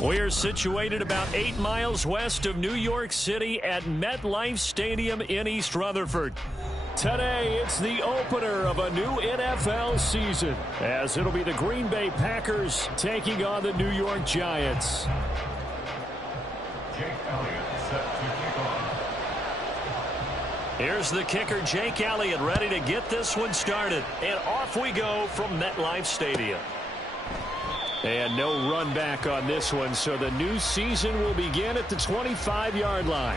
We're situated about 8 miles west of New York City at MetLife Stadium in East Rutherford. Today, it's the opener of a new NFL season, as it'll be the Green Bay Packers taking on the New York Giants. Jake Elliott set to kick off. Here's the kicker, Jake Elliott, ready to get this one started. And off we go from MetLife Stadium. And no run back on this one, so the new season will begin at the 25-yard line.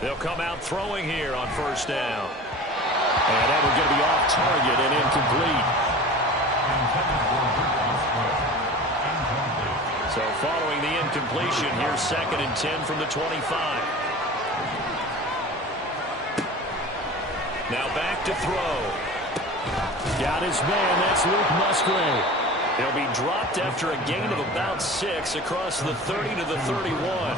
They'll come out throwing here on first down. And that will get to be off target and incomplete. So following the incompletion, here's 2nd and 10 from the 25. Now back to throw. Got his man. That's Luke Musgrave. He'll be dropped after a gain of about 6 across the 30 to the 31.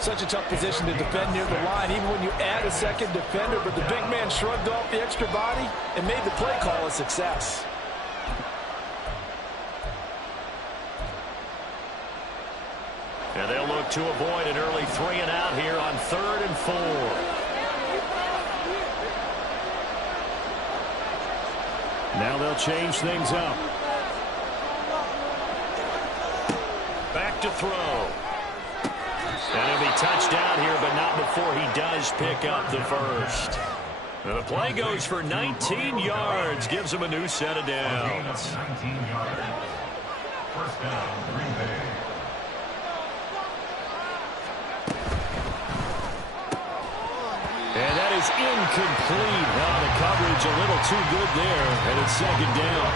Such a tough position to defend near the line, even when you add a second defender, but the big man shrugged off the extra body and made the play call a success. And they'll look to avoid an early 3 and out here on 3rd and 4. Now they'll change things up. Back to throw. And he'll be touched down here, but not before he does pick up the first. And the play goes for 19 yards, gives him a new set of downs. 19 yards. First down, Green Bay. And that is incomplete. Well, the coverage a little too good there, and it's 2nd down.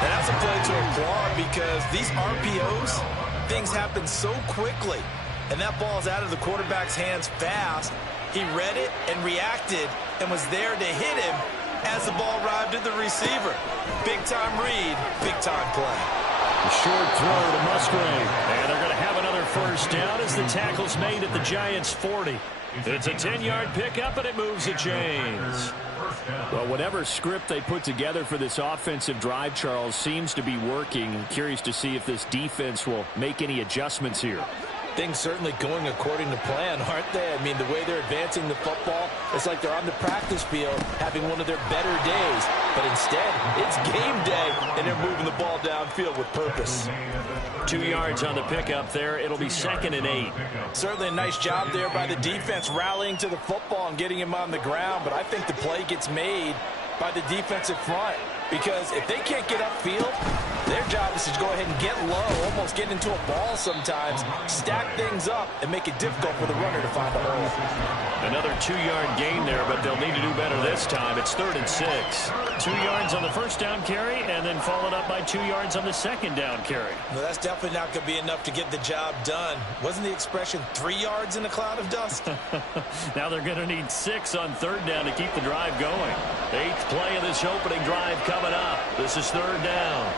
And that's a play to applaud because these RPOs, things happen so quickly. And that ball's out of the quarterback's hands fast. He read it and reacted and was there to hit him as the ball arrived at the receiver. Big-time read, big-time play. A short throw to Musgrave. And they're going to have another first down as the tackle's made at the Giants' 40. It's a 10-yard pickup, and it moves the chains. Well, whatever script they put together for this offensive drive, Charles, seems to be working. I'm curious to see if this defense will make any adjustments here. Things certainly going according to plan, aren't they? I mean, the way they're advancing the football, it's like they're on the practice field having one of their better days. But instead, it's game day, and they're moving the ball downfield with purpose. 2 yards on the pickup there. It'll be 2nd and 8. Certainly a nice job there by the defense rallying to the football and getting him on the ground. But I think the play gets made by the defensive front. Because if they can't get upfield, their job is to go ahead and get low, almost get into a ball sometimes, stack things up, and make it difficult for the runner to find a hole. Another 2-yard gain there, but they'll need to do better this time. It's 3rd and 6. 2 yards on the first down carry, and then followed up by 2 yards on the second down carry. Well, that's definitely not going to be enough to get the job done. Wasn't the expression 3 yards in a cloud of dust? Now they're going to need 6 on 3rd down to keep the drive going. 8th play of this opening drive coming up. This is 3rd down.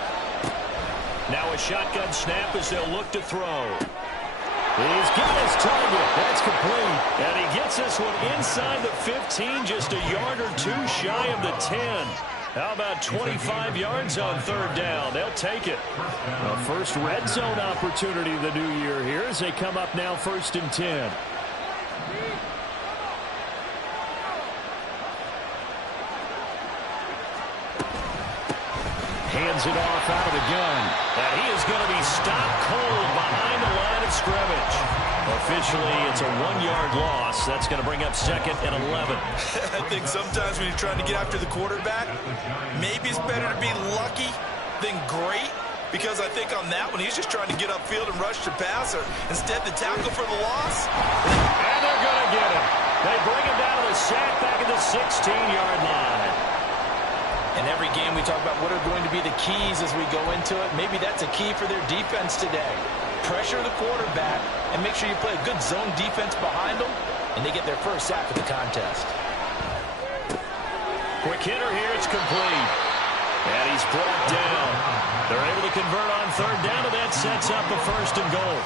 Now a shotgun snap as they'll look to throw. He's got his target. That's complete. And he gets this one inside the 15, just a yard or 2 shy of the 10. How about 25 yards on 3rd down? They'll take it. A first red zone opportunity of the new year here as they come up now 1st and 10. Hands it off out of the gun. And he is going to be stopped cold behind the line of scrimmage. Officially, it's a 1-yard loss. That's going to bring up 2nd and 11. I think sometimes when you're trying to get after the quarterback, maybe it's better to be lucky than great. Because I think on that one, he's just trying to get upfield and rush the passer. Instead, the tackle for the loss. And they're going to get him. They bring him down to the sack back at the 16-yard line. In every game, we talk about what are going to be the keys as we go into it. Maybe that's a key for their defense today. Pressure the quarterback and make sure you play a good zone defense behind them, and they get their first sack of the contest. Quick hitter here. It's complete. And he's brought down. They're able to convert on third down, and that sets up a first and goal.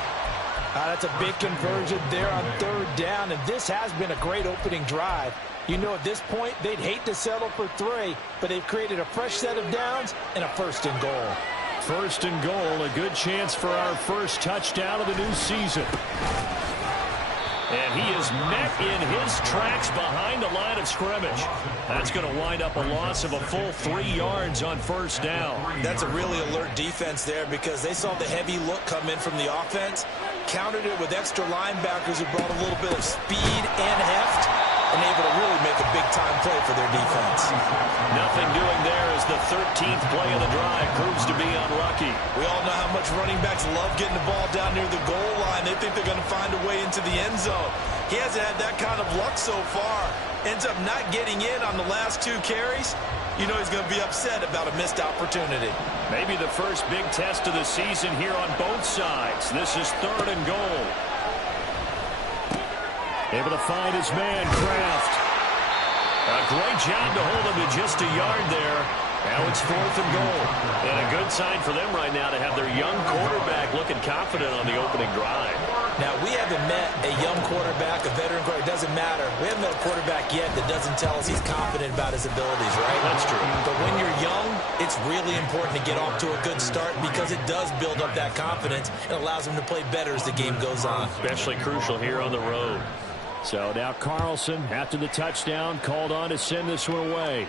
That's a big conversion there on third down, and this has been a great opening drive. You know, at this point, they'd hate to settle for 3, but they've created a fresh set of downs and a first and goal. First and goal, a good chance for our first touchdown of the new season. And he is met in his tracks behind the line of scrimmage. That's going to wind up a loss of a full 3 yards on first down. That's a really alert defense there because they saw the heavy look come in from the offense, countered it with extra linebackers who brought a little bit of speed and heft, and able to really make a big-time play for their defense. Nothing doing there as the 13th play of the drive proves to be unlucky. We all know how much running backs love getting the ball down near the goal line. They think they're going to find a way into the end zone. He hasn't had that kind of luck so far. Ends up not getting in on the last 2 carries. You know he's going to be upset about a missed opportunity. Maybe the first big test of the season here on both sides. This is third and goal. Able to find his man, Kraft. A great job to hold him to just a yard there. Now it's fourth and goal. And a good sign for them right now to have their young quarterback looking confident on the opening drive. Now, we haven't met a young quarterback, a veteran quarterback. It doesn't matter. We haven't met a quarterback yet that doesn't tell us he's confident about his abilities, right? That's true. But when you're young, it's really important to get off to a good start because it does build up that confidence and allows him to play better as the game goes on. Especially crucial here on the road. So now Carlson, after the touchdown, called on to send this one away.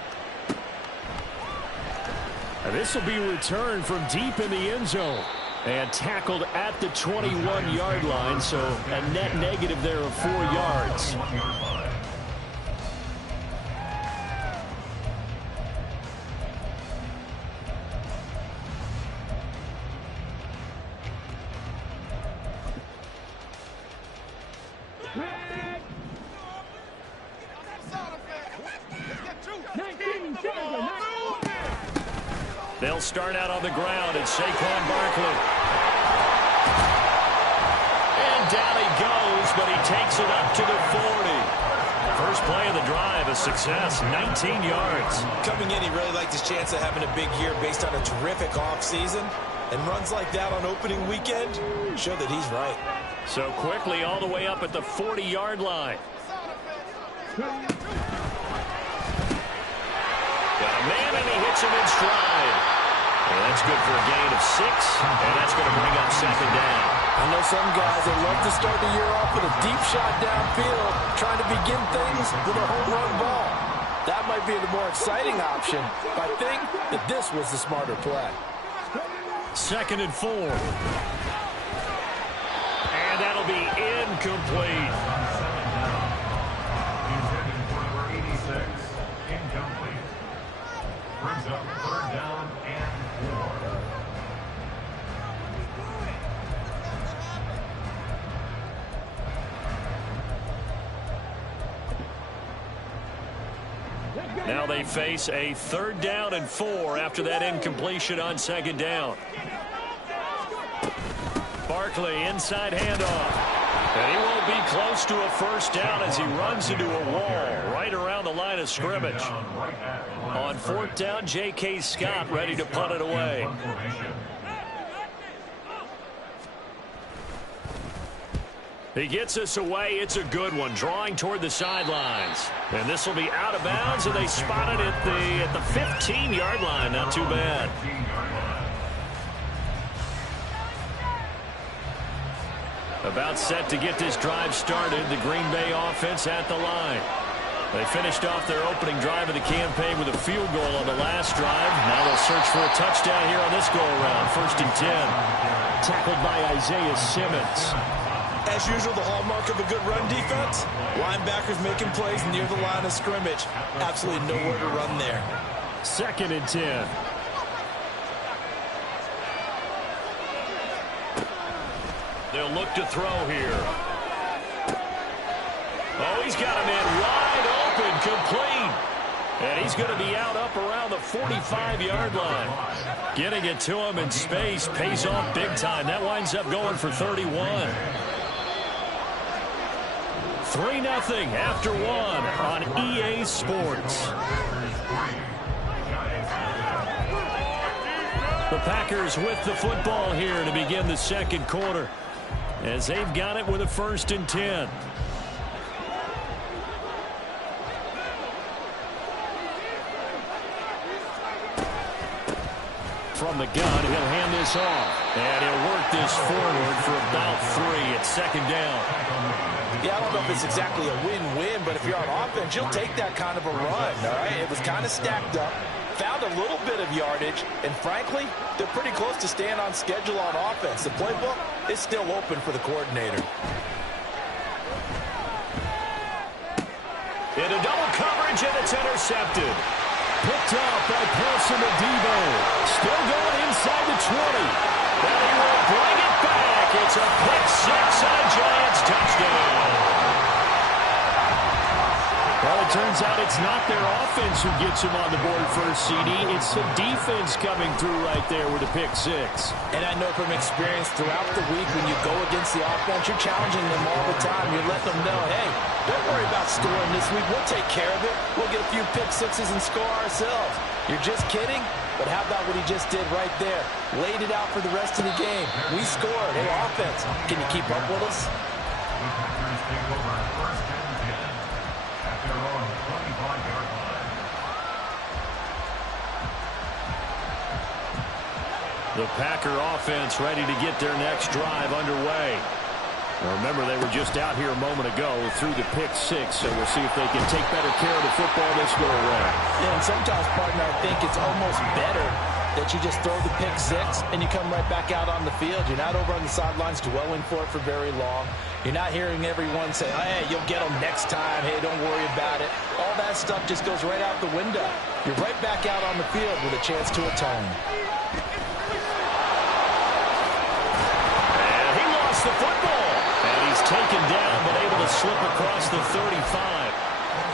And this will be returned from deep in the end zone. And tackled at the 21-yard line, so a net negative there of 4 yards. They'll start out on the ground, and Saquon Barkley. And down he goes, but he takes it up to the 40. First play of the drive, a success, 19 yards. Coming in, he really liked his chance of having a big year based on a terrific offseason. And runs like that on opening weekend show that he's right. So quickly all the way up at the 40-yard line. Got a man, and he hits him in stride. And that's good for a gain of 6, and that's going to bring up second down. I know some guys that love to start the year off with a deep shot downfield, trying to begin things with a home run ball. That might be the more exciting option, but I think that this was the smarter play. Second and 4. And that'll be incomplete. He's headed for number 86. Incomplete. Brings up third down and 4. Now they face a third down and 4 after that incompletion on second down. Barkley, inside handoff. And he won't be close to a first down as he runs into a wall right around the line of scrimmage. On fourth down, J.K. Scott ready to punt it away. He gets us away. It's a good one, drawing toward the sidelines. And this will be out of bounds, and they spot it at the 15-yard line. Not too bad. About set to get this drive started. The Green Bay offense at the line. They finished off their opening drive of the campaign with a field goal on the last drive. Now they'll search for a touchdown here on this go-around. First and 10. Tackled by Isaiah Simmons. As usual, the hallmark of a good run defense, linebackers making plays near the line of scrimmage. Absolutely nowhere to run there. Second and 10. They'll look to throw here. Oh, he's got a man wide open, complete. And he's going to be out up around the 45-yard line. Getting it to him in space pays off big time. That winds up going for 31. 3-0 after one on EA Sports. The Packers with the football here to begin the second quarter, as they've got it with a 1st and 10. From the gun, he'll hand this off. And he'll work this forward for about 3. It's 2nd down. Yeah, I don't know if it's exactly a win-win, but if you're on offense, you'll take that kind of a run, all right? It was kind of stacked up, found a little bit of yardage, and frankly, they're pretty close to staying on schedule on offense. The playbook is still open for the coordinator. Into double coverage, and it's intercepted. Picked up by Paulson Adebo. Still going inside the 20. And he will bring it back. It's a pick 6 and a Giants touchdown. Well, it turns out it's not their offense who gets him on the board first, CD. It's the defense coming through right there with a pick 6. And I know from experience throughout the week when you go against the offense, you're challenging them all the time. You're letting them know, hey, don't worry about scoring this week. We'll take care of it. We'll get a few pick 6s and score ourselves. You're just kidding? But how about what he just did right there? Laid it out for the rest of the game. We scored. Hey, offense, can you keep up with us? The Packer offense ready to get their next drive underway. Now remember, they were just out here a moment ago through the pick 6, so we'll see if they can take better care of the football this go around. Yeah, and sometimes, partner, I think it's almost better that you just throw the pick 6 and you come right back out on the field. You're not over on the sidelines dwelling for it for very long. You're not hearing everyone say, hey, you'll get them next time. Hey, don't worry about it. All that stuff just goes right out the window. You're right back out on the field with a chance to atone. The football, and he's taken down but able to slip across the 35.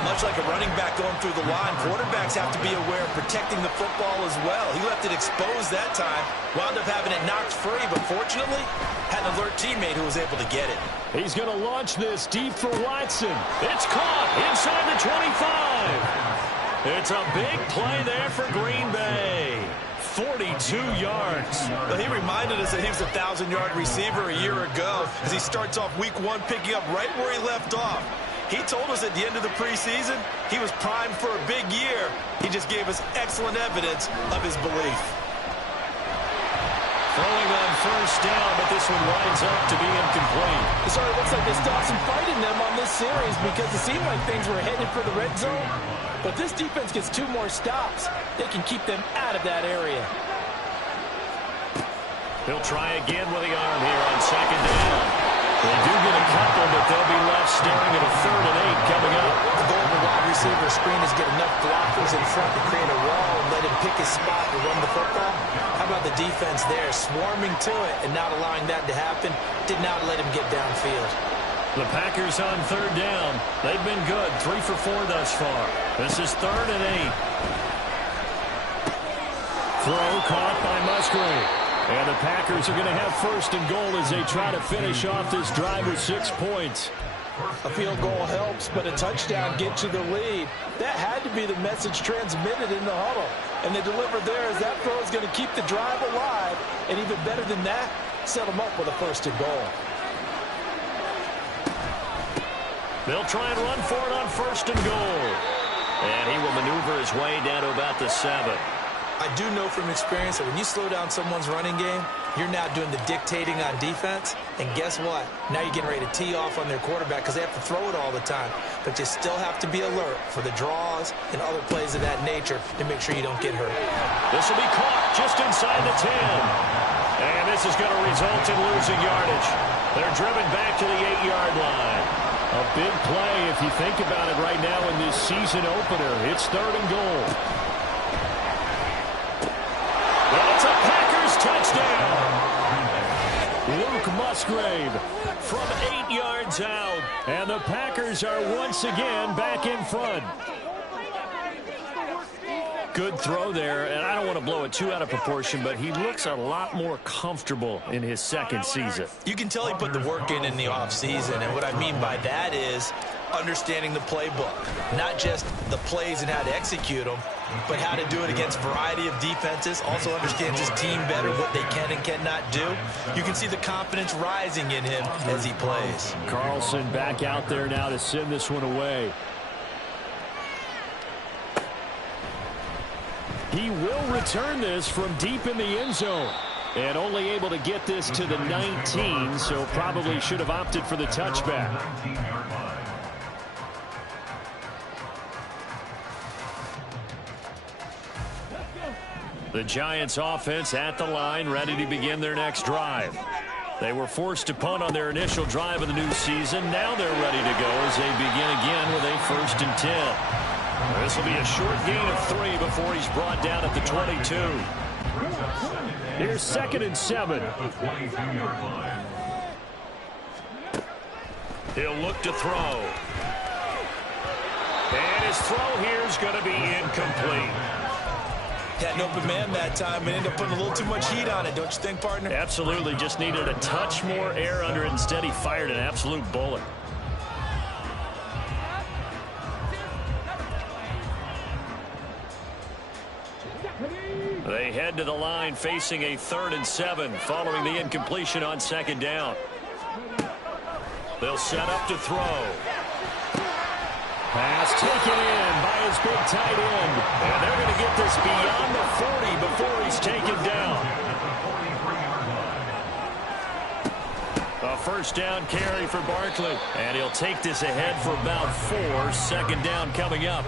Much like a running back going through the line, quarterbacks have to be aware of protecting the football as well. He left it exposed that time, wound up having it knocked free, but fortunately had an alert teammate who was able to get it. He's going to launch this deep for Watson. It's caught inside the 25. It's a big play there for Green Bay. 42 yards. Well, he reminded us that he was a 1,000-yard receiver a year ago as he starts off week 1 picking up right where he left off. He told us at the end of the preseason he was primed for a big year. He just gave us excellent evidence of his belief. Throwing on 1st down, but this one winds up to be incomplete. So it looks like they stopped some fight in them on this series because it seemed like things were headed for the red zone. But this defense gets 2 more stops. They can keep them out of that area. He'll try again with the arm here on 2nd down. They do get a couple, but they'll be left staring at a 3rd and 8 coming up. The goal of the wide receiver screen is get enough blockers in front to create a wall and let him pick his spot to run the football. How about the defense there, swarming to it and not allowing that to happen? Did not let him get downfield. The Packers on 3rd down. They've been good, 3 for 4 thus far. This is 3rd and 8. Throw caught by Musgrave. And the Packers are going to have 1st and goal as they try to finish off this drive with 6 points. A field goal helps, but a touchdown gets you the lead. That had to be the message transmitted in the huddle. And they delivered there as that throw is going to keep the drive alive. And even better than that, set them up with a 1st and goal. They'll try and run for it on 1st and goal. And he will maneuver his way down to about the 7. I do know from experience that when you slow down someone's running game, you're now doing the dictating on defense. And guess what? Now you're getting ready to tee off on their quarterback because they have to throw it all the time. But you still have to be alert for the draws and other plays of that nature to make sure you don't get hurt. This will be caught just inside the 10. And this is going to result in losing yardage. They're driven back to the 8-yard line. A big play if you think about it right now in this season opener. It's 3rd and goal. Well, it's a Packers touchdown. Luke Musgrave from 8 yards out. And the Packers are once again back in front. Good throw there, and I don't want to blow it too out of proportion, but he looks a lot more comfortable in his second season. You can tell he put the work in the offseason, and what I mean by that is understanding the playbook. Not just the plays and how to execute them, but how to do it against a variety of defenses. Also understands his team better, what they can and cannot do. You can see the confidence rising in him as he plays. Carlson back out there now to send this one away. He will return this from deep in the end zone. And only able to get this to the 19, so probably should have opted for the touchback. The Giants offense at the line, ready to begin their next drive. They were forced to punt on their initial drive of the new season. Now they're ready to go as they begin again with a 1st and 10. This will be a short gain of 3 before he's brought down at the 22. Here's 2nd and 7. He'll look to throw. And his throw here is going to be incomplete. Had an open man that time, but ended up putting a little too much heat on it, don't you think, partner? Absolutely. Just needed a touch more air under it. Instead, he fired an absolute bullet. They head to the line facing a 3rd and 7 following the incompletion on 2nd down. They'll set up to throw. Pass taken in by his big tight end. And they're going to get this beyond the 40 before he's taken down. A 1st down carry for Barkley. And he'll take this ahead for about 4. 2nd down coming up.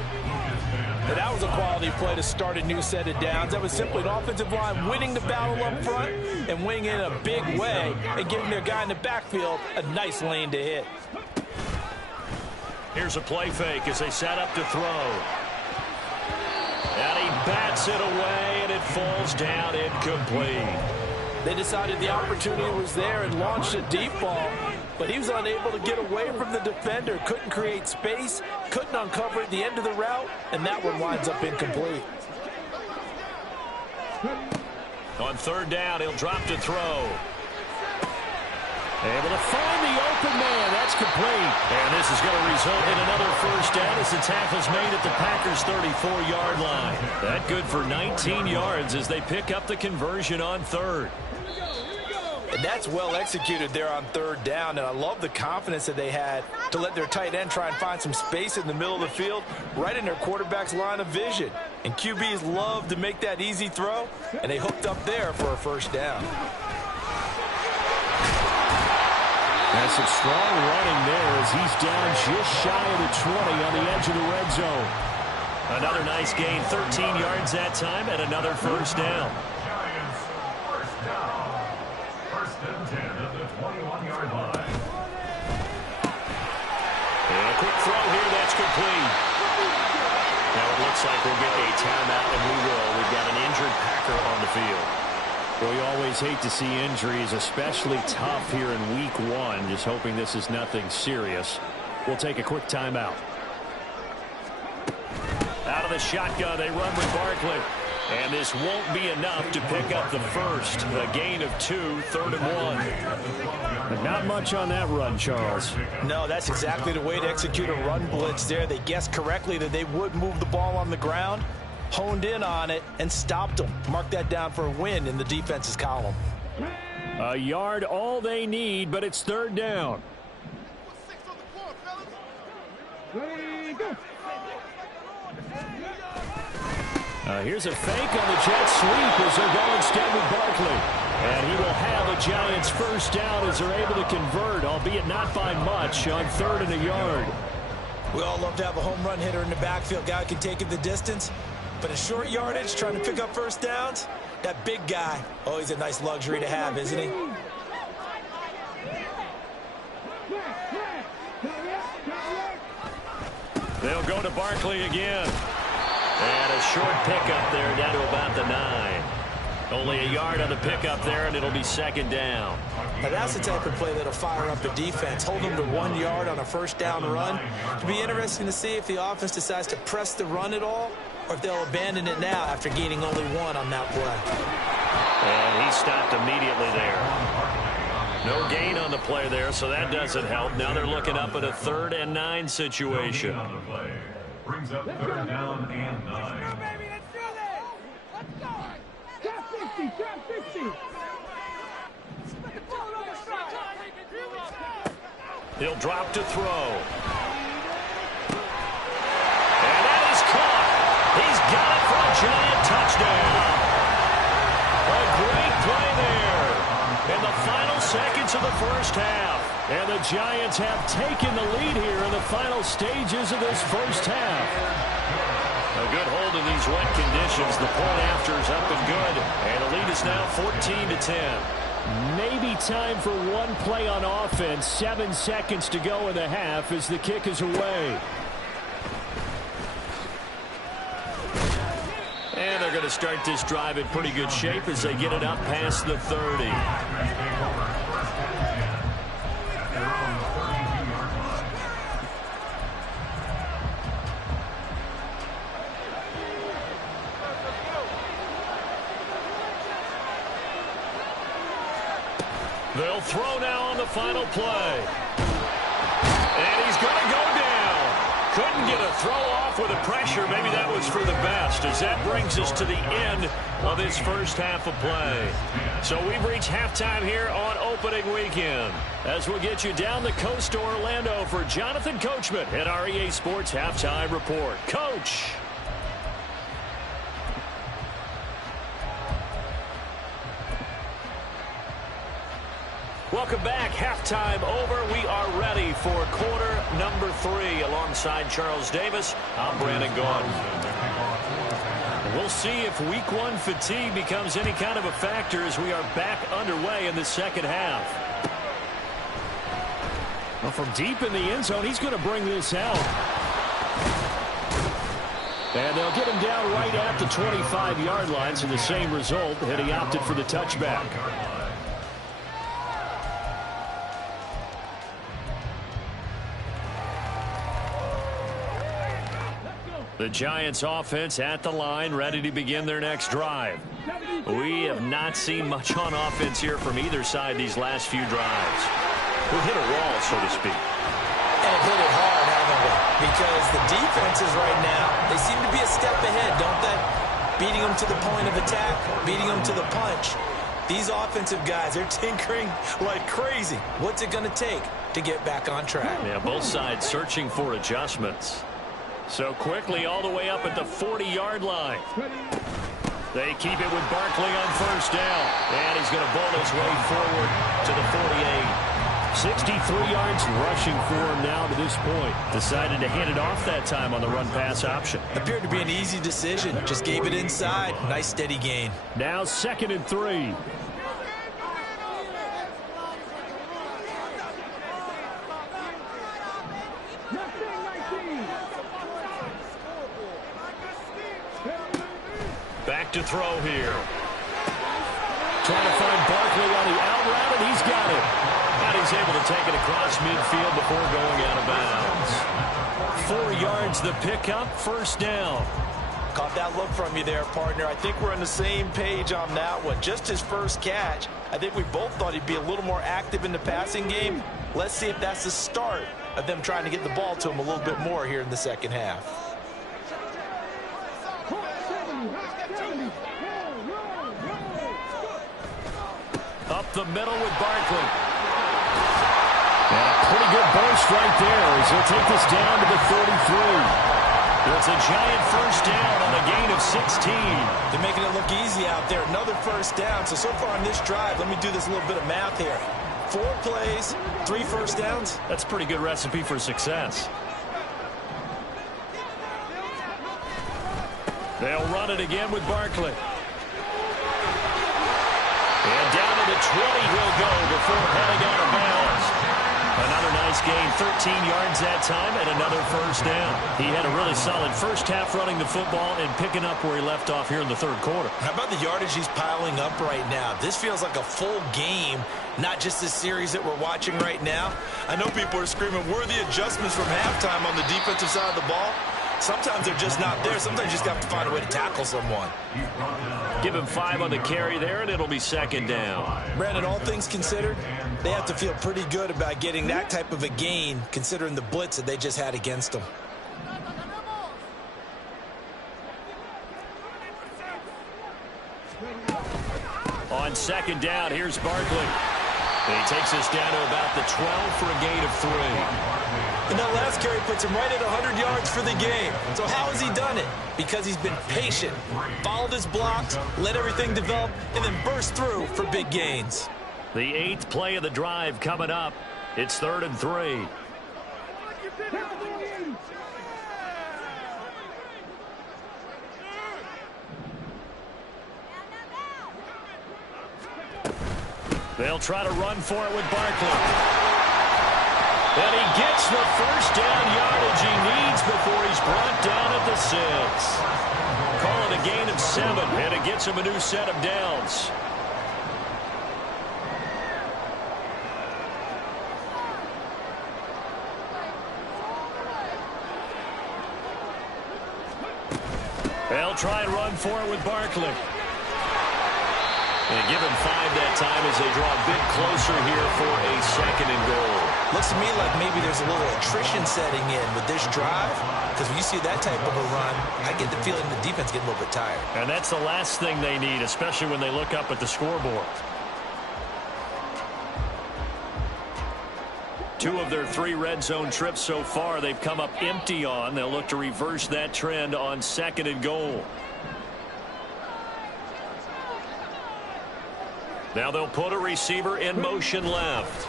And that was a quality play to start a new set of downs. That was simply an offensive line winning the battle up front and winning in a big way and giving their guy in the backfield a nice lane to hit. Here's a play fake as they set up to throw. And he bats it away, and it falls down incomplete. They decided the opportunity was there and launched a deep ball, but he was unable to get away from the defender, couldn't create space, couldn't uncover at the end of the route, and that one winds up incomplete. On 3rd down, he'll drop to throw. Able to find the open man. That's complete. And this is going to result in another 1st down as the tackle's made at the Packers' 34-yard line. That good for 19 yards as they pick up the conversion on 3rd. And that's well executed there on 3rd down, and I love the confidence that they had to let their tight end try and find some space in the middle of the field, right in their quarterback's line of vision. And QBs love to make that easy throw, and they hooked up there for a 1st down. That's some strong running there as he's down just shy of the 20 on the edge of the red zone. Another nice gain, 13 yards that time, and another 1st down. Giants, 1st down. 1st and 10 at the 21-yard line. And a quick throw here, that's complete. Now it looks like we'll get a timeout, and we will. We've got an injured Packer on the field. Well, we always hate to see injuries, especially tough here in week 1. Just hoping this is nothing serious. We'll take a quick timeout. Out of the shotgun, they run with Barkley. And this won't be enough to pick up the 1st. A gain of 2, 3rd and 1. But not much on that run, Charles. No, that's exactly the way to execute a run blitz there. They guessed correctly that they would move the ball on the ground, honed in on it, and stopped them. Mark that down for a win in the defense's column. A yard all they need, but it's 3rd down. Here's a fake on the jet sweep as they're going instead with Barkley. And he will have a Giants 1st down as they're able to convert, albeit not by much, on 3rd and a yard. We all love to have a home run hitter in the backfield. Guy can take it the distance. But in short yardage, trying to pick up 1st downs, that big guy, always a nice luxury to have, isn't he? They'll go to Barkley again. And a short pickup there down to about the 9. Only a yard on the pickup there, and it'll be 2nd down. Now that's the type of play that'll fire up the defense. Hold them to 1 yard on a 1st down run. It'll be interesting to see if the offense decides to press the run at all or if they'll abandon it now after gaining only 1 on that play. And he stopped immediately there. No gain on the play there, so that doesn't help. Now they're looking up at a 3rd and 9 situation. Brings up 3rd down and 9. He'll drop to throw. And that is caught. He's got it for a giant touchdown. A great play there in the final seconds of the first half. And the Giants have taken the lead here in the final stages of this first half. A good hold in these wet conditions. The point after is up and good. And the lead is now 14-10. Maybe time for one play on offense. 7 seconds to go in the half as the kick is away. And they're going to start this drive in pretty good shape as they get it up past the 30. They'll throw now on the final play. And he's going to go down. Couldn't get a throw off with the pressure. Maybe that was for the best, as that brings us to the end of this first half of play. So we've reached halftime here on opening weekend. As we'll get you down the coast to Orlando for Jonathan Coachman at our EA Sports Halftime Report. Coach. Welcome back. Halftime over. We are ready for quarter number 3. Alongside Charles Davis, I'm Brandon Gaudin. We'll see if week 1 fatigue becomes any kind of a factor as we are back underway in the second half. Well, from deep in the end zone, he's going to bring this out. And they'll get him down right at the 25-yard line, so the same result, and he opted for the touchback. The Giants offense at the line, ready to begin their next drive. We have not seen much on offense here from either side these last few drives. We hit a wall, so to speak. And hit it hard, haven't we? Because the defenses right now, they seem to be a step ahead, don't they? Beating them to the point of attack, beating them to the punch. These offensive guys, they're tinkering like crazy. What's it going to take to get back on track? Yeah, both sides searching for adjustments. So quickly all the way up at the 40-yard line. They keep it with Barkley on first down. And he's going to bowl his way forward to the 48. 63 yards rushing for him now to this point. Decided to hand it off that time on the run-pass option. Appeared to be an easy decision. Just gave it inside. Nice steady gain. Now 2nd and 3. Back to throw here. Trying to find Barkley on the out route, and he's got it. And he's able to take it across midfield before going out of bounds. 4 yards the pickup, first down. Caught that look from you there, partner. I think we're on the same page on that one. Just his first catch. I think we both thought he'd be a little more active in the passing game. Let's see if that's the start of them trying to get the ball to him a little bit more here in the second half. Up the middle with Barkley. And a pretty good burst right there as he'll take this down to the 33. It's a giant first down on a gain of 16. They're making it look easy out there. Another first down. So far on this drive, let me do this little bit of math here. 4 plays, 3 first downs. That's a pretty good recipe for success. They'll run it again with Barkley. And down to the 20 he'll go before heading out of bounds. Another nice gain, 13 yards that time, and another first down. He had a really solid first half running the football and picking up where he left off here in the third quarter. How about the yardage he's piling up right now? This feels like a full game, not just this series that we're watching right now. I know people are screaming, where are the adjustments from halftime on the defensive side of the ball? Sometimes they're just not there. Sometimes you just have to find a way to tackle someone. Give him 5 on the carry there, and it'll be second down. Brandon, all things considered, they have to feel pretty good about getting that type of a gain, considering the blitz that they just had against them. On second down, here's Barkley. And he takes us down to about the 12 for a gain of 3. And that last carry puts him right at 100 yards for the game. So how has he done it? Because he's been patient, followed his blocks, let everything develop, and then burst through for big gains. The 8th play of the drive coming up. It's 3rd and 3. They'll try to run for it with Barkley. And he gets the first down yardage he needs before he's brought down at the 6. Call it a gain of 7, and it gets him a new set of downs. They'll try and run for it with Barkley. And give him 5 that time as they draw a bit closer here for a 2nd and goal. Looks to me like maybe there's a little attrition setting in with this drive, because when you see that type of a run, I get the feeling the defense getting a little bit tired. And that's the last thing they need, especially when they look up at the scoreboard. 2 of their 3 red zone trips so far they've come up empty on. They'll look to reverse that trend on 2nd and goal. Now they'll put a receiver in motion left.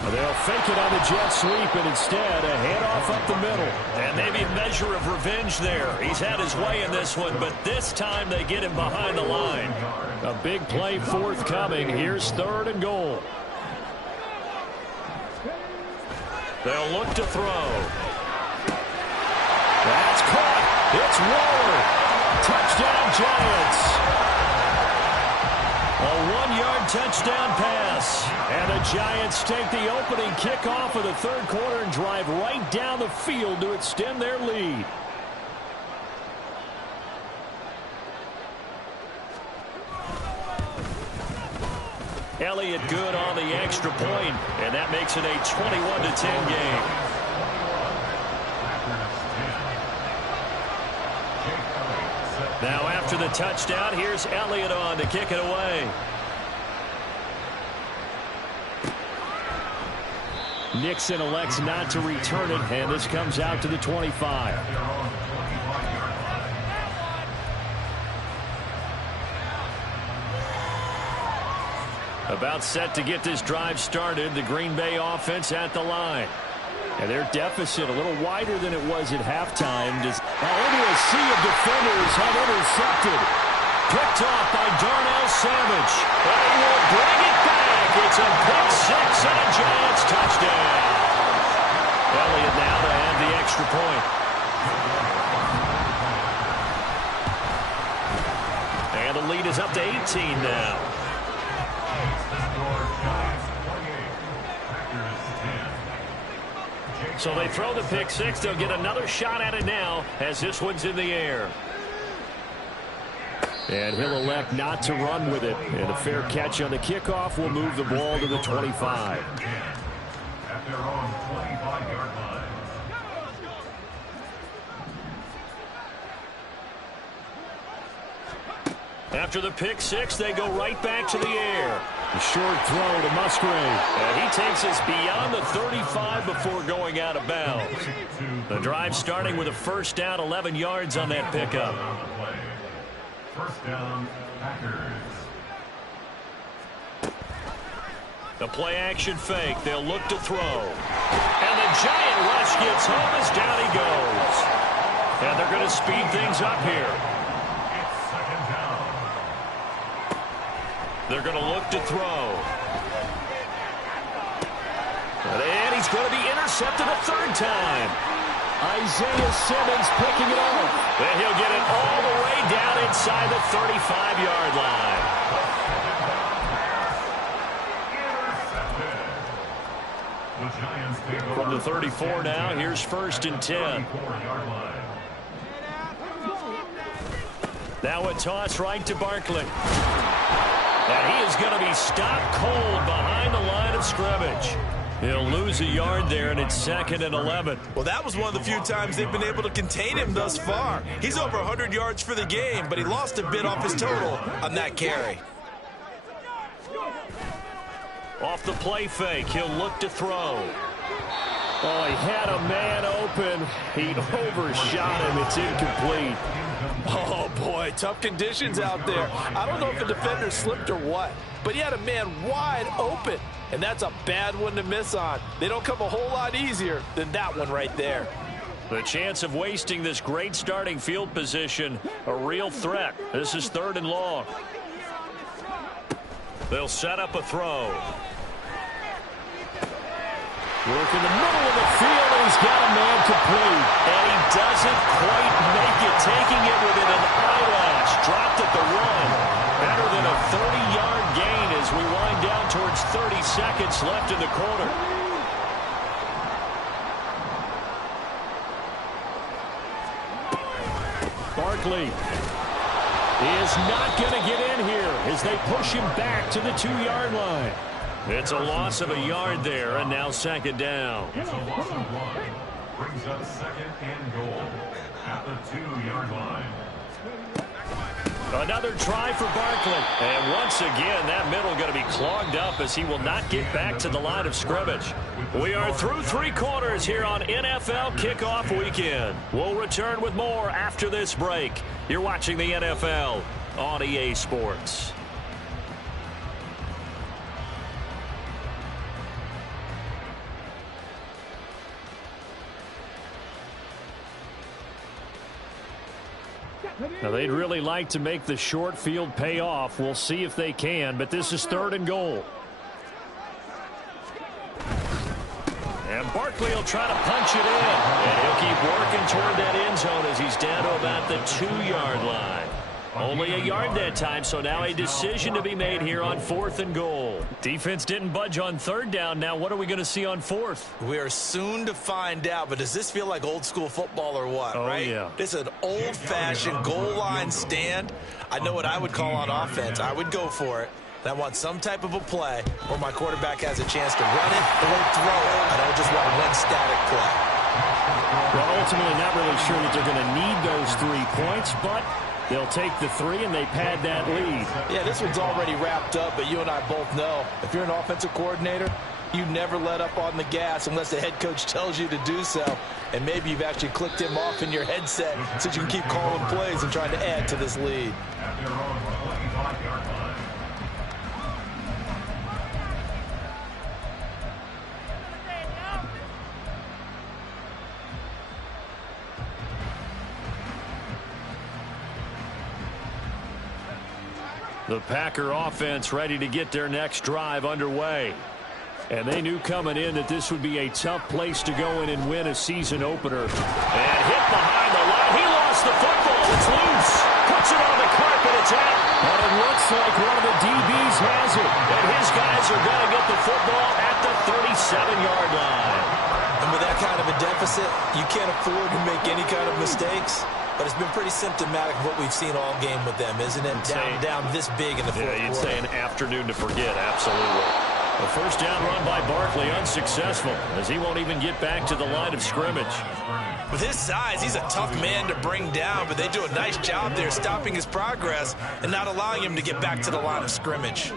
They'll fake it on the jet sweep, and instead a handoff up the middle. And maybe a measure of revenge there. He's had his way in this one, but this time they get him behind the line. A big play forthcoming. Here's 3rd and goal. They'll look to throw. That's caught. It's Waller. Touchdown, Giants. A 1-yard touchdown pass. And the Giants take the opening kickoff of the 3rd quarter and drive right down the field to extend their lead. Elliott good on the extra point, and that makes it a 21-10 game. Now after the touchdown, here's Elliott on to kick it away. Nixon elects not to return it, and this comes out to the 25. About set to get this drive started, the Green Bay offense at the line. And their deficit a little wider than it was at halftime. Now into a sea of defenders have intercepted. Picked off by Darnell Savage. And he will bring it back. It's a pick 6 and a Giants touchdown. Elliott now to have the extra point. And the lead is up to 18 now. So they throw the pick 6. They'll get another shot at it now as this one's in the air. And he'll elect not to run with it. And a fair catch on the kickoff will move the ball to the 25. At their own 25-yard line. After the pick 6, they go right back to the air. A short throw to Musgrave. And he takes us beyond the 35 before going out of bounds. The drive starting with a first down, 11 yards on that pickup. First down, Packers. The play action fake. They'll look to throw. And the giant rush gets home as down he goes. And they're going to speed things up here. It's second down. They're going to look to throw. And he's going to be intercepted a 3rd time. Isaiah Simmons picking it up. And he'll get it all the way down inside the 35-yard line. The Giants take From the over 34 now, here's 1st and 10. 34-yard line. Now a toss right to Barkley. And he is going to be stopped cold behind the line of scrimmage. He'll lose a yard there, and it's 2nd and 11. Well, that was one of the few times they've been able to contain him thus far. He's over 100 yards for the game, but he lost a bit off his total on that carry. Off the play fake, he'll look to throw. Oh, he had a man open. He overshot him. It's incomplete. Oh, boy, tough conditions out there. I don't know if the defender slipped or what, but he had a man wide open, and that's a bad one to miss on. They don't come a whole lot easier than that one right there. The chance of wasting this great starting field position, a real threat. This is 3rd and long. They'll set up a throw. Work in the middle of the field, and he's got a man complete. And he doesn't quite make it, taking it within an eyelash. Dropped at the 1. Better than a 30-yard gain as we wind down towards 30 seconds left in the quarter. Barkley is not going to get in here as they push him back to the 2-yard line. It's a loss of a yard there, and now 2nd down. It's a loss of 1. Brings up 2nd and goal at the 2-yard line. Another try for Barkley. And once again, that middle going to be clogged up as he will not get back to the line of scrimmage. We are through 3 quarters here on NFL Kickoff Weekend. We'll return with more after this break. You're watching the NFL on EA Sports. Now, they'd really like to make the short field pay off. We'll see if they can, but this is 3rd and goal. And Barkley will try to punch it in. And he'll keep working toward that end zone as he's down to about the 2-yard line. Only a yard that time, so now a decision to be made here on 4th and goal. Defense didn't budge on 3rd down. Now what are we going to see on 4th? We are soon to find out, but does this feel like old school football or what, right? Yeah. It's an old-fashioned goal line stand. I know what I would call on offense. I would go for it. And I want some type of a play where my quarterback has a chance to run it or throw it. I don't just want one static play. Well, ultimately not really sure that they're going to need those 3 points, but they'll take the 3 and they pad that lead. Yeah, this one's already wrapped up, but you and I both know if you're an offensive coordinator, you never let up on the gas unless the head coach tells you to do so. And maybe you've actually clicked him off in your headset so you can keep calling plays and trying to add to this lead. At their own 25-yard line. The Packer offense ready to get their next drive underway. And they knew coming in that this would be a tough place to go in and win a season opener. And hit behind the line. He lost the football. It's loose. Puts it on the carpet. It's out. But it looks like one of the DBs has it. And his guys are going to get the football at the 37-yard line. And with that kind of a deficit, you can't afford to make any kind of mistakes. But it's been pretty symptomatic of what we've seen all game with them, isn't it? Down this big in the fourth quarter. You'd say an afternoon to forget, absolutely. The first down run by Barkley unsuccessful as he won't even get back to the line of scrimmage. With his size, he's a tough man to bring down, but they do a nice job there stopping his progress and not allowing him to get back to the line of scrimmage.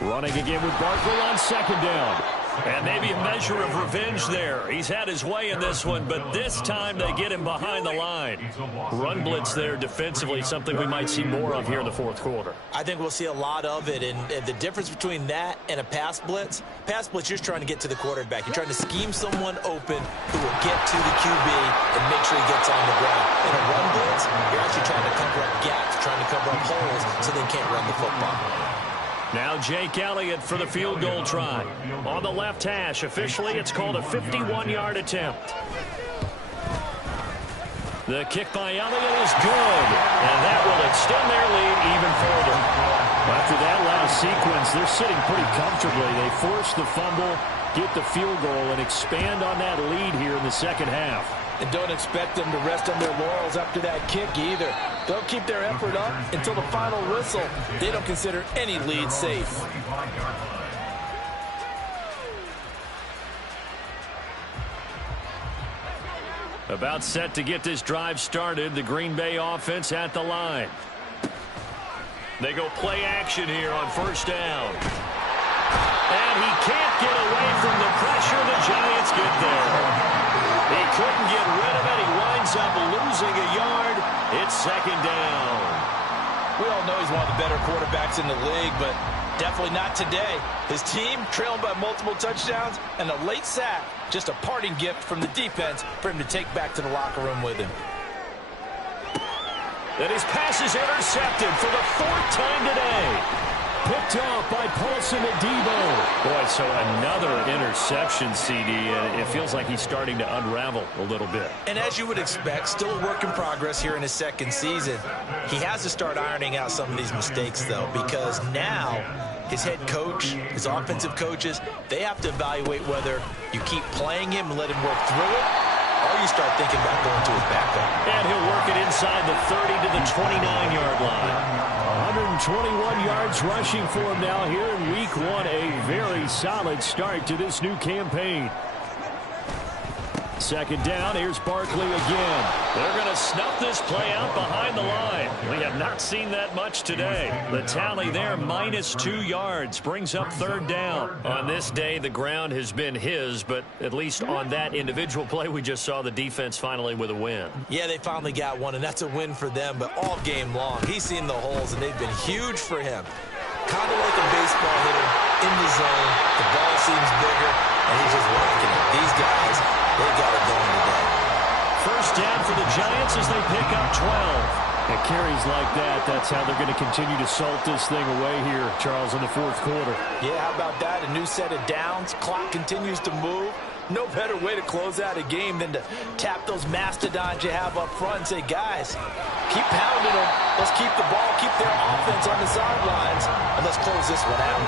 Running again with Barkley on 2nd down. And maybe a measure of revenge there. He's had his way in this one, but this time they get him behind the line. Run blitz there defensively, something we might see more of here in the 4th quarter. I think we'll see a lot of it, and the difference between that and a pass blitz, you're just trying to get to the quarterback. You're trying to scheme someone open who will get to the QB and make sure he gets on the ground. In a run blitz, you're actually trying to cover up gaps, trying to cover up holes so they can't run the football. Now Jake Elliott for the field goal try. On the left hash, officially it's called a 51-yard attempt. The kick by Elliott is good, and that will extend their lead even further. After that last sequence, they're sitting pretty comfortably. They force the fumble, get the field goal, and expand on that lead here in the second half. And don't expect them to rest on their laurels after that kick either. They'll keep their effort up until the final whistle. They don't consider any lead safe. About set to get this drive started. The Green Bay offense at the line. They go play action here on first down. And he can't get away from the pressure. The Giants get there. He couldn't get rid of it. He winds up losing a yard. It's second down. We all know he's one of the better quarterbacks in the league, but definitely not today. His team trailing by multiple touchdowns and a late sack. Just a parting gift from the defense for him to take back to the locker room with him. And his pass is intercepted for the fourth time today. Picked off by Paulson Adebo. Boy, so another interception, CD, and it feels like he's starting to unravel a little bit. And as you would expect, still a work in progress here in his second season. He has to start ironing out some of these mistakes, though, because now his head coach, his offensive coaches, they have to evaluate whether you keep playing him and let him work through it, or you start thinking about going to his backup. And he'll work it inside the 30 to the 29-yard line. 121 yards rushing for him now here in week one. A very solid start to this new campaign. Second down, here's Barkley again. They're going to snuff this play out behind the line. We have not seen that much today. The tally there, -2 yards, brings up third down. On this day, the ground has been his, but at least on that individual play, we just saw the defense finally with a win. Yeah, they finally got one, and that's a win for them, but all game long, he's seen the holes, and they've been huge for him. Kind of like a baseball hitter in the zone. The ball seems bigger, and he's just whacking it. These guys, they got it going today. First down for the Giants as they pick up 12. At carries like that, that's how they're going to continue to salt this thing away here, Charles, in the fourth quarter. Yeah, how about that? A new set of downs. Clock continues to move. No better way to close out a game than to tap those mastodons you have up front and say, guys, keep pounding them. Let's keep the ball, keep their offense on the sidelines, and let's close this one out.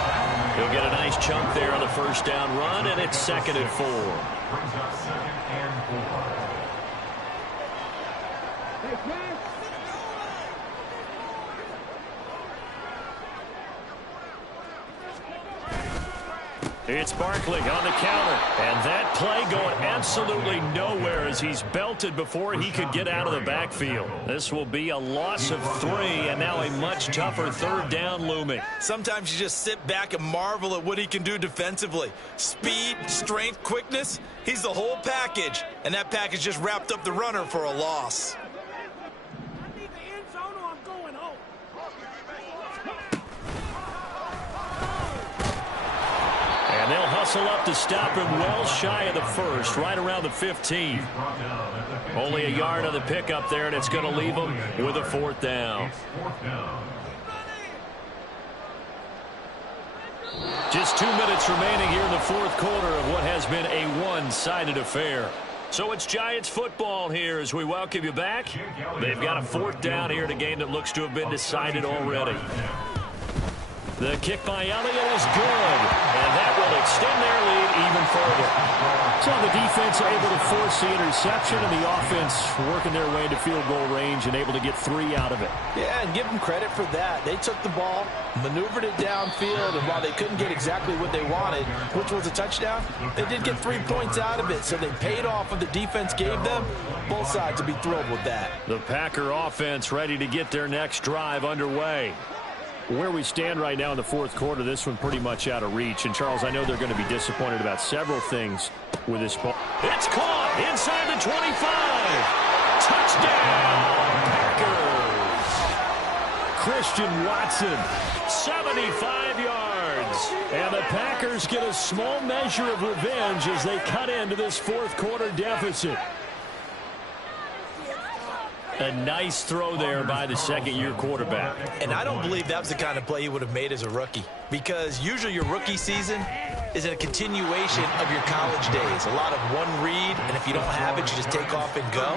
He'll get a nice chunk there on the first down run, and it's 2nd and 4. Brings up 2nd and 4. It's Barkley on the counter. And that play going absolutely nowhere as he's belted before he could get out of the backfield. This will be a loss of 3, and now a much tougher third down looming. Sometimes you just sit back and marvel at what he can do defensively. Speed, strength, quickness, he's the whole package. And that package just wrapped up the runner for a loss. And they'll hustle up to stop him well shy of the first, right around the 15. Only a yard on the pickup there, and it's going to leave him with a 4th down. Just 2 minutes remaining here in the fourth quarter of what has been a one-sided affair. So it's Giants football here as we welcome you back. They've got a 4th down here in a game that looks to have been decided already. The kick by Elliott is good, and that will extend their lead even further. So the defense able to force the interception, and the offense working their way into field goal range and able to get 3 out of it. Yeah, and give them credit for that. They took the ball, maneuvered it downfield, and while they couldn't get exactly what they wanted, which was a touchdown, they did get 3 points out of it, so they paid off what the defense gave them. Both sides will be thrilled with that. The Packer offense ready to get their next drive underway. Where we stand right now in the fourth quarter, this one pretty much out of reach. And, Charles, I know they're going to be disappointed about several things with this ball. It's caught inside the 25. Touchdown, Packers. Christian Watson. 75 yards. And the Packers get a small measure of revenge as they cut into this fourth quarter deficit. A nice throw there by the second-year quarterback. And I don't believe that was the kind of play he would have made as a rookie, because usually your rookie season is a continuation of your college days. A lot of one read, and if you don't have it, you just take off and go.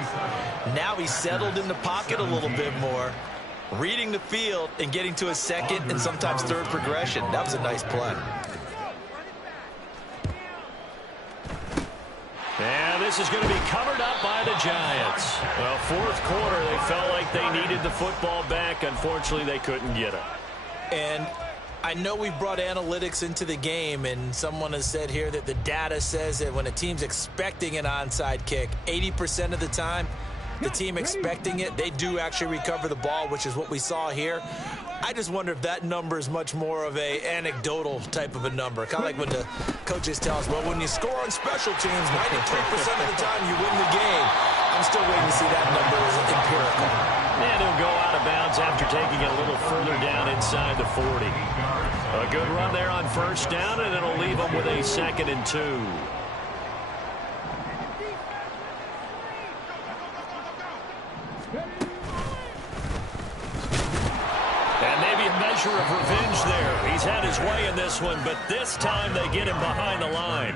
Now he's settled in the pocket a little bit more, reading the field and getting to a second and sometimes third progression. That was a nice play. And this is going to be covered up by the Giants. Well, fourth quarter, they felt like they needed the football back. Unfortunately, they couldn't get it. And I know we brought analytics into the game, and someone has said here that the data says that when a team's expecting an onside kick, 80% of the time, the team expecting it, they do actually recover the ball, which is what we saw here. I just wonder if that number is much more of a anecdotal type of a number. Kind of like when the coaches tell us, well, when you score on special teams, 93% of the time you win the game. I'm still waiting to see that number as empirical. And he'll go out of bounds after taking it a little further down inside the 40. A good run there on first down, and it'll leave them with a 2nd and 2. And maybe a measure of revenge there. He's had his way in this one, but this time they get him behind the line.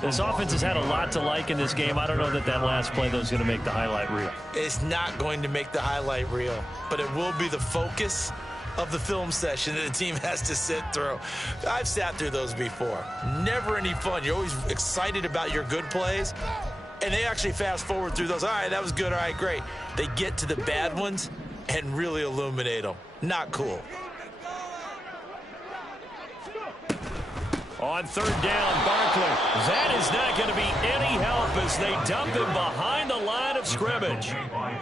This offense has had a lot to like in this game. I don't know that last play, though, is going to make the highlight reel. It's not going to make the highlight reel, but it will be the focus of the film session that the team has to sit through. I've sat through those before. Never any fun. You're always excited about your good plays, and they actually fast forward through those. All right, that was good. All right, great. They get to the bad ones and really illuminate them. Not cool. On third down, Barkley. That is not going to be any help as they dump him behind the line of scrimmage.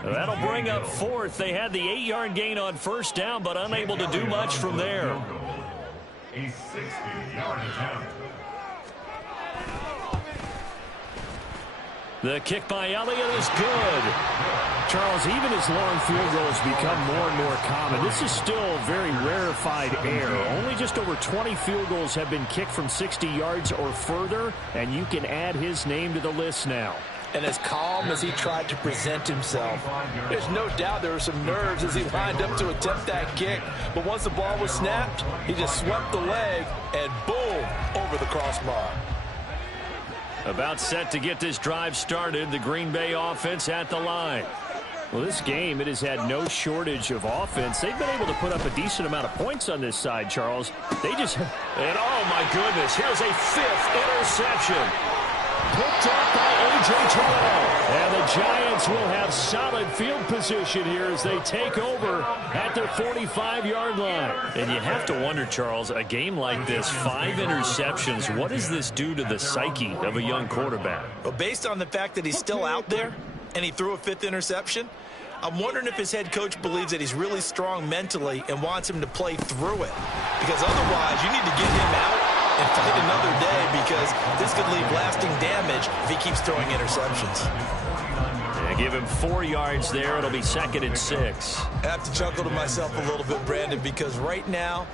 That'll bring up fourth. They had the 8-yard gain on first down, but unable to do much from there. A 60-yard attempt. The kick by Elliott is good. Charles, even as long field goals become more and more common, this is still very rarefied air. Only just over 20 field goals have been kicked from 60 yards or further, and you can add his name to the list now. And as calm as he tried to present himself, there's no doubt there were some nerves as he lined up to attempt that kick. But once the ball was snapped, he just swept the leg and boom, over the crossbar. About set to get this drive started, the Green Bay offense at the line. Well, this game, it has had no shortage of offense. They've been able to put up a decent amount of points on this side, Charles. They just... And oh my goodness, here's a 5th interception. Picked up by A.J. Terrell. And the Giants will have solid field position here as they take over at their 45-yard line. And you have to wonder, Charles, a game like this, 5 interceptions, what does this do to the psyche of a young quarterback? Well, based on the fact that he's still out there and he threw a 5th interception, I'm wondering if his head coach believes that he's really strong mentally and wants him to play through it. Because otherwise, you need to get him out and fight another day, because this could leave lasting damage if he keeps throwing interceptions. Yeah, give him 4 yards there. It'll be 2nd and 6. I have to chuckle to myself a little bit, Brandon, because right now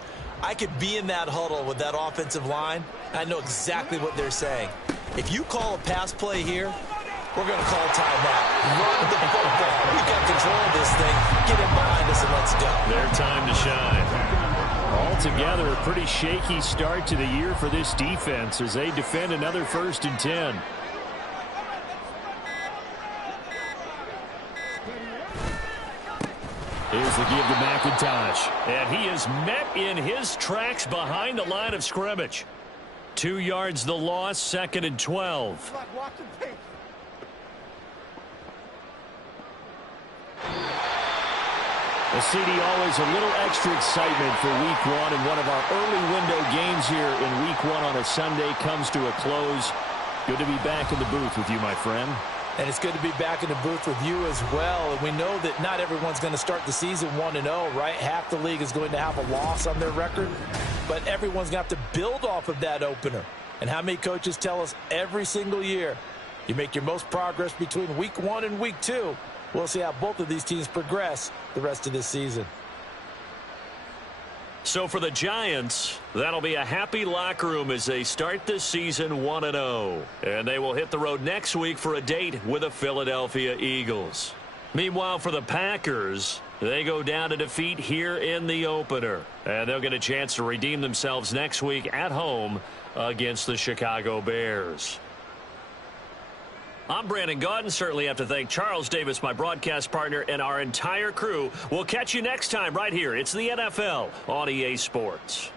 I could be in that huddle with that offensive line. I know exactly what they're saying. If you call a pass play here, we're going to call timeout. Run the football. We've got control of this thing. Get it behind us and let's go. Their time to shine. Altogether, a pretty shaky start to the year for this defense as they defend another 1st and 10. Here's the give to McIntosh. And he is met in his tracks behind the line of scrimmage. 2 yards the loss, 2nd and 12. The CD always a little extra excitement for week 1, and one of our early window games here in week 1 on a Sunday comes to a close. Good to be back in the booth with you, my friend. And it's good to be back in the booth with you as well. And we know that not everyone's going to start the season 1-0, right? Half the league is going to have a loss on their record, but everyone's going to have to build off of that opener. And how many coaches tell us every single year, you make your most progress between week 1 and week 2. We'll see how both of these teams progress the rest of this season. So for the Giants, that'll be a happy locker room as they start this season 1-0. And they will hit the road next week for a date with the Philadelphia Eagles. Meanwhile, for the Packers, they go down to defeat here in the opener. And they'll get a chance to redeem themselves next week at home against the Chicago Bears. I'm Brandon Gaudin. Certainly have to thank Charles Davis, my broadcast partner, and our entire crew. We'll catch you next time right here. It's the NFL on EA Sports.